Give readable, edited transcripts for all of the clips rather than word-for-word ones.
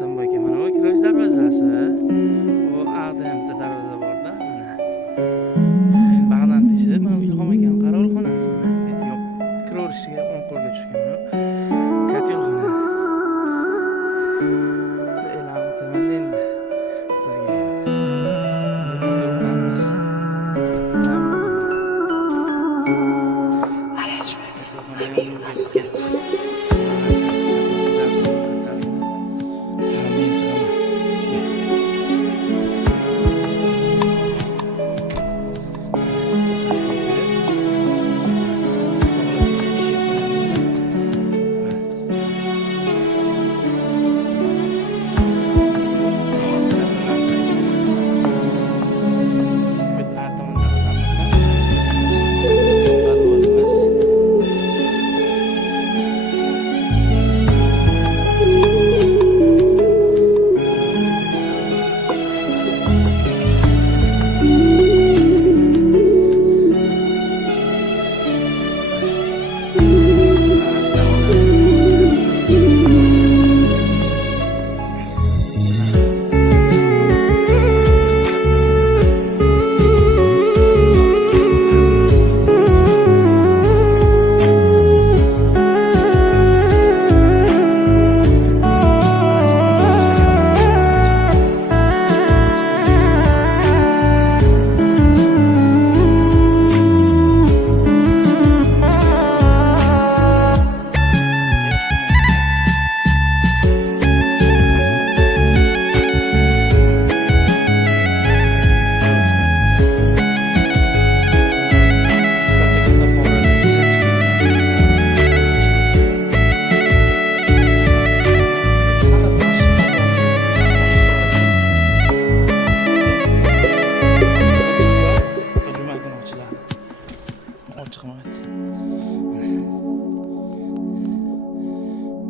qarasam bu ekan. Mana bu kiruvchi darvozasi. Bu ADMda darvoza bor-da, mana. Endi bag'dan teshib, mana bu Ilhom aka qarovulxonasi mana. Endi yo'q. Kiraverishiga o'ng qo'lga tushgan bu. Katyolxona. E'lon qilaman endi sizga. Katyolxonamiz.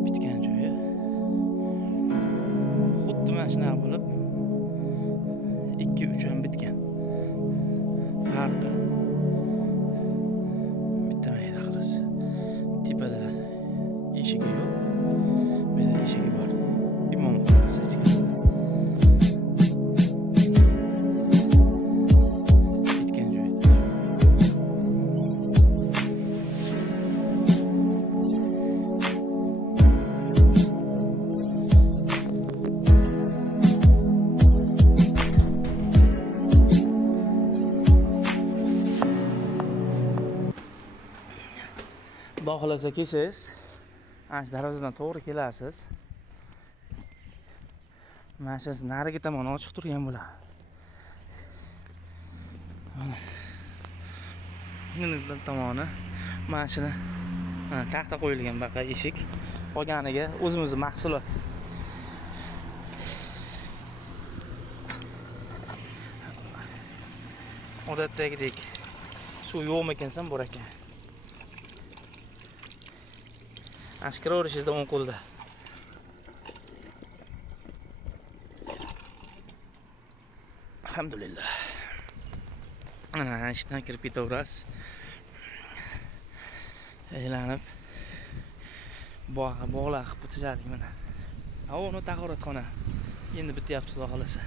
Bitgan joyi. Xuddi mana shuna bo'lib 2-3 ham bitgan. Farqi bitta mayda xolos. Tepada eshigi yo'q. Bu yerda eshigi bor. Imom xonasi ichki. Xudo xolasa kelsangiz, ana shu darvozadan to'g'ri kelasiz. Mana shu narigi tomon ochiq turgan bo'ladi. Mana. Bunday tomoni mana shuni taxta qo'yilgan baqa eshik. Qolganiga o'zimiz mahsulot. Odatdagidek suv yo'qmi ekansan bor ekan. Ashkira o'rishizda o'ng qo'lda. Alhamdulillah. Mana ishdan kirib ketaverasiz. Aylanib bog'lar qilib bitishadik mana. Uni tahoratxona. Endi bityapti xudo xolasa.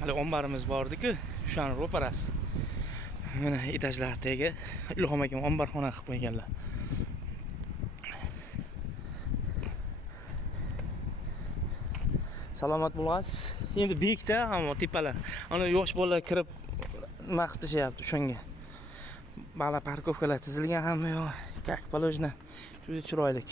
Hali ombarimiz bor-ku, o'shani ro'parasi. Mana etajlardagi Ilhom akam ombarxona qilib qo'yganlar. Salomat bo'lasiz. Endi bekda, ammo tepalar. Ana yosh bolalar kirib nima qilib tashyapti o'shanga. Bala parkovkalar tizilgan hamma yo'q. Kak palojna. Juda chiroyli.